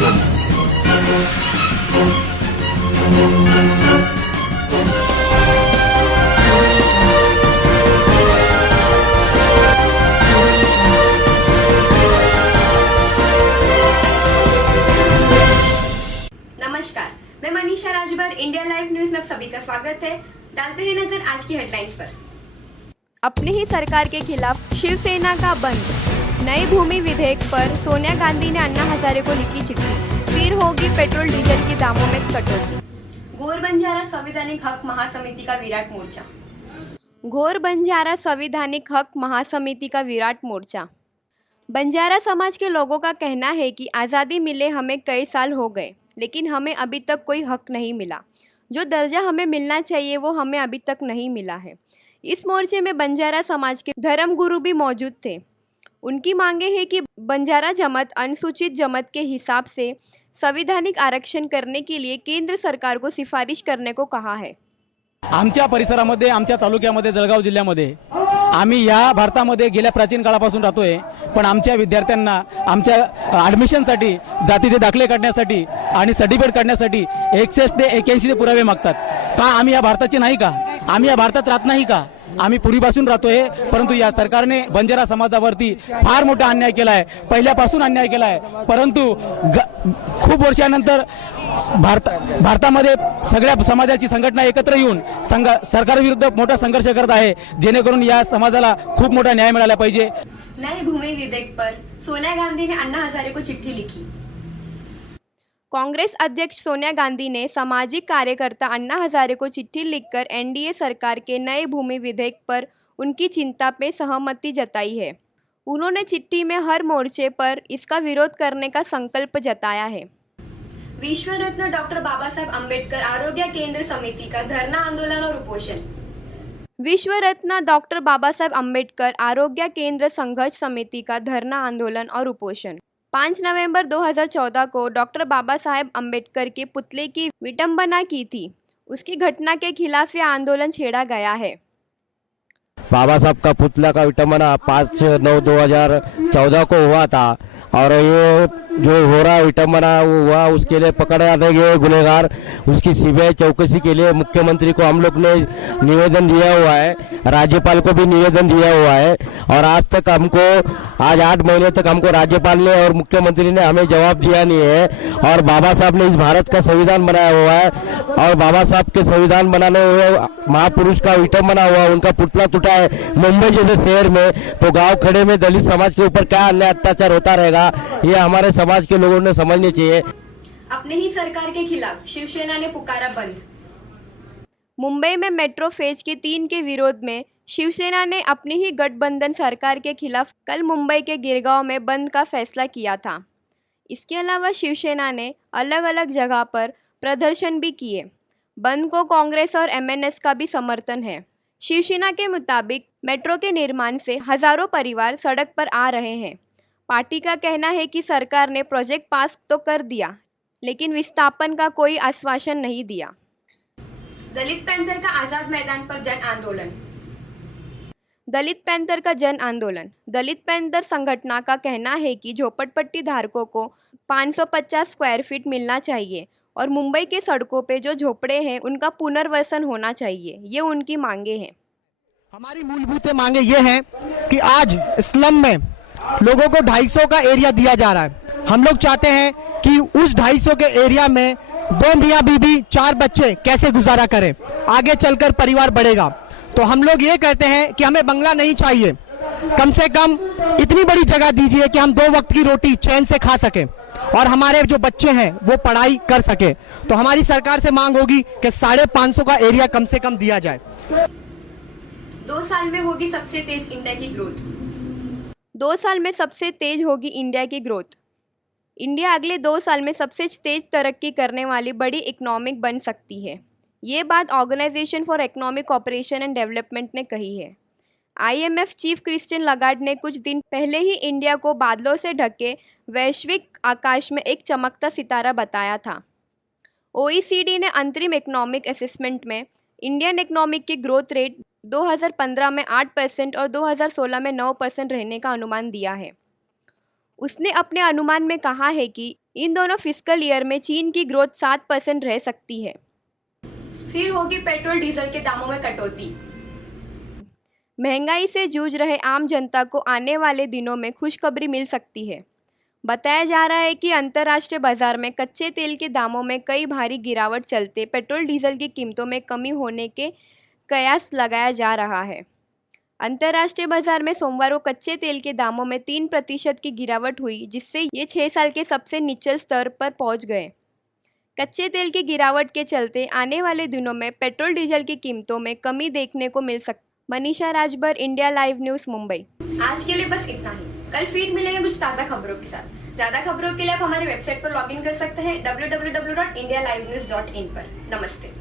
नमस्कार, मैं Manisha Rajbhar, India live news में आप सभी का स्वागत है। डालते हैं नजर आज की हेडलाइंस पर। अपनी ही सरकार के खिलाफ शिवसेना का बंद। नए भूमि विधेयक पर सोनिया गांधी ने अन्ना हजारे को लिखी चिट्ठी। फिर होगी पेट्रोल डीजल के दामों में कटौती। घोर बंजारा संवैधानिक हक महासमिति का विराट मोर्चा। घोर बंजारा संवैधानिक हक महासमिति का विराट मोर्चा। बंजारा समाज के लोगों का कहना है कि आज़ादी मिले हमें कई साल हो गए, लेकिन हमें अभी तक कोई हक नहीं मिला। जो दर्जा हमें मिलना चाहिए वो हमें अभी तक नहीं मिला है। इस मोर्चे में बंजारा समाज के धर्मगुरु भी मौजूद थे। उनकी मांगे हैं कि बंजारा जमात अनुसूचित जमात के हिसाब से संवैधानिक आरक्षण करने के लिए केंद्र सरकार को सिफारिश करने को कहा है। आमच्या परिसरामध्ये, आमच्या तालुक्यामध्ये, जळगाव जिल्ह्यामध्ये आम्ही या भारतामध्ये गेल्या प्राचीन काळापासून राहतोय, पण आमच्या विद्यार्थ्यांना आमच्या ॲडमिशनसाठी, जातीचे दाखले काढण्यासाठी आणि सर्टिफिकेट काढण्यासाठी 61 ते 81 पुरावे मागतात। का आम्ही या भारताचे नाही का? आम्ही या भारतात राहत नाही का? आम्ही पूर्वीपासून राहतोय, परंतु या सरकारने बंजारा समाजावरती फार मोठा अन्याय केला आहे, पहिल्यापासून अन्याय केला आहे। परंतु खूप वर्षानंतर भारतामध्ये सगळ्या समाजाची संघटना एकत्र येऊन सरकारविरुद्ध मोठा संघर्ष करत आहे, जेणेकरून या समाजाला खूप मोठा न्याय मिळाला पाहिजे। नए भूमि विधेयक पर सोनिया गांधी ने अन्ना हजारे को चिट्ठी लिखी। कांग्रेस अध्यक्ष सोनिया गांधी ने सामाजिक कार्यकर्ता अन्ना हजारे को चिट्ठी लिखकर एनडीए सरकार के नए भूमि विधेयक पर उनकी चिंता में सहमति जताई है। उन्होंने चिट्ठी में हर मोर्चे पर इसका विरोध करने का संकल्प जताया है। विश्व रत्न डॉक्टर बाबा साहेब अम्बेडकर आरोग्य केंद्र समिति का धरना आंदोलन और उपोषण। विश्व रत्न डॉक्टर बाबा साहेब अम्बेडकर आरोग्य केंद्र संघर्ष समिति का धरना आंदोलन और उपोषण। 5 नवंबर 2014 को डॉक्टर बाबा साहेब अम्बेडकर के पुतले की विटंबना की थी। उसकी घटना के खिलाफ यह आंदोलन छेड़ा गया है। बाबा साहब का पुतला का विटंबना 5/9/2014 को हुआ था, और ये जो हो रहा विटंबना वो हुआ, उसके लिए पकड़े जाने गए गुनहगार, उसकी सीबीआई चौकसी के लिए मुख्यमंत्री को हम लोग ने निवेदन दिया हुआ है, राज्यपाल को भी निवेदन दिया हुआ है, और आज 8 महीने तक हमको राज्यपाल ने और मुख्यमंत्री ने हमें जवाब दिया नहीं है। और बाबा साहब ने इस भारत का संविधान बनाया हुआ है, और बाबा साहब के संविधान बनाने हुए महापुरुष का विटंबना हुआ, उनका पुतला टूटा है मुंबई जैसे शहर में, तो गांव खड़े में दलित समाज के ऊपर क्या अन्याय अत्याचार होता रहेगा, ये हमारे समाज के लोगों ने समझनी चाहिए। अपने ही सरकार के खिलाफ शिवसेना ने पुकारा बंद। मुंबई में मेट्रो फेज के 3 के विरोध में शिवसेना ने अपनी ही गठबंधन सरकार के खिलाफ कल मुंबई के गिरगांव में बंद का फैसला किया था। इसके अलावा शिवसेना ने अलग अलग जगह पर प्रदर्शन भी किए। बंद को कांग्रेस और एमएनएस का भी समर्थन है। शिवसेना के मुताबिक मेट्रो के निर्माण से हजारों परिवार सड़क पर आ रहे हैं। पार्टी का कहना है कि सरकार ने प्रोजेक्ट पास तो कर दिया, लेकिन विस्थापन का कोई आश्वासन नहीं दिया। दलित पैंथर का आजाद मैदान पर जन आंदोलन। दलित पैंथर का जन आंदोलन। दलित पैंथर संगठन का कहना है कि झोपड़पट्टी धारकों को 550 स्क्वायर फीट मिलना चाहिए और मुंबई के सड़कों पे जो झोपड़े हैं उनका पुनर्वसन होना चाहिए। ये उनकी मांगे हैं। हमारी मूलभूत मांगे ये हैं कि आज स्लम में लोगों को 250 का एरिया दिया जा रहा है। हम लोग चाहते हैं कि उस 250 के एरिया में 2 मियाँ बीबी 4 बच्चे कैसे गुजारा करें, आगे चलकर परिवार बढ़ेगा। तो हम लोग ये कहते हैं कि हमें बंगला नहीं चाहिए, कम से कम इतनी बड़ी जगह दीजिए कि हम 2 वक्त की रोटी चैन से खा सकें और हमारे जो बच्चे हैं वो पढ़ाई कर सके। तो हमारी सरकार से मांग होगी कि 550 का एरिया कम से कम दिया जाए। 2 साल में होगी सबसे तेज इंडिया की ग्रोथ। 2 साल में सबसे तेज होगी इंडिया की ग्रोथ। इंडिया अगले 2 साल में सबसे तेज तरक्की करने वाली बड़ी इकोनॉमिक बन सकती है। ये बात organisation for economic cooperation and development ने कही है। आईएमएफ चीफ क्रिस्टिन लगार्ड ने कुछ दिन पहले ही इंडिया को बादलों से ढके वैश्विक आकाश में एक चमकता सितारा बताया था। ओईसीडी ने अंतरिम इकोनॉमिक असेसमेंट में इंडियन इकोनॉमिक की ग्रोथ रेट 2015 में 8% और 2016 में 9% रहने का अनुमान दिया है। उसने अपने अनुमान में कहा है कि इन दोनों फिस्कल ईयर में चीन की ग्रोथ 7% रह सकती है। फिर होगी पेट्रोल डीजल के दामों में कटौती। महंगाई से जूझ रहे आम जनता को आने वाले दिनों में खुशखबरी मिल सकती है। बताया जा रहा है कि अंतर्राष्ट्रीय बाजार में कच्चे तेल के दामों में कई भारी गिरावट चलते पेट्रोल डीजल की कीमतों में कमी होने के कयास लगाया जा रहा है। अंतर्राष्ट्रीय बाजार में सोमवार को कच्चे तेल के दामों में 3% की गिरावट हुई, जिससे ये 6 साल के सबसे निचले स्तर पर पहुंच गए। कच्चे तेल की गिरावट के चलते आने वाले दिनों में पेट्रोल डीजल की कीमतों में कमी देखने को मिल सकती। Manisha Rajbhar, India live news, Mumbai. आज के लिए बस इतना ही। कल फिर मिलेंगे कुछ ताज़ा खबरों के साथ। ज्यादा खबरों के लिए आप हमारी वेबसाइट पर लॉगिन कर सकते हैं www.indialivenews.in पर। नमस्ते।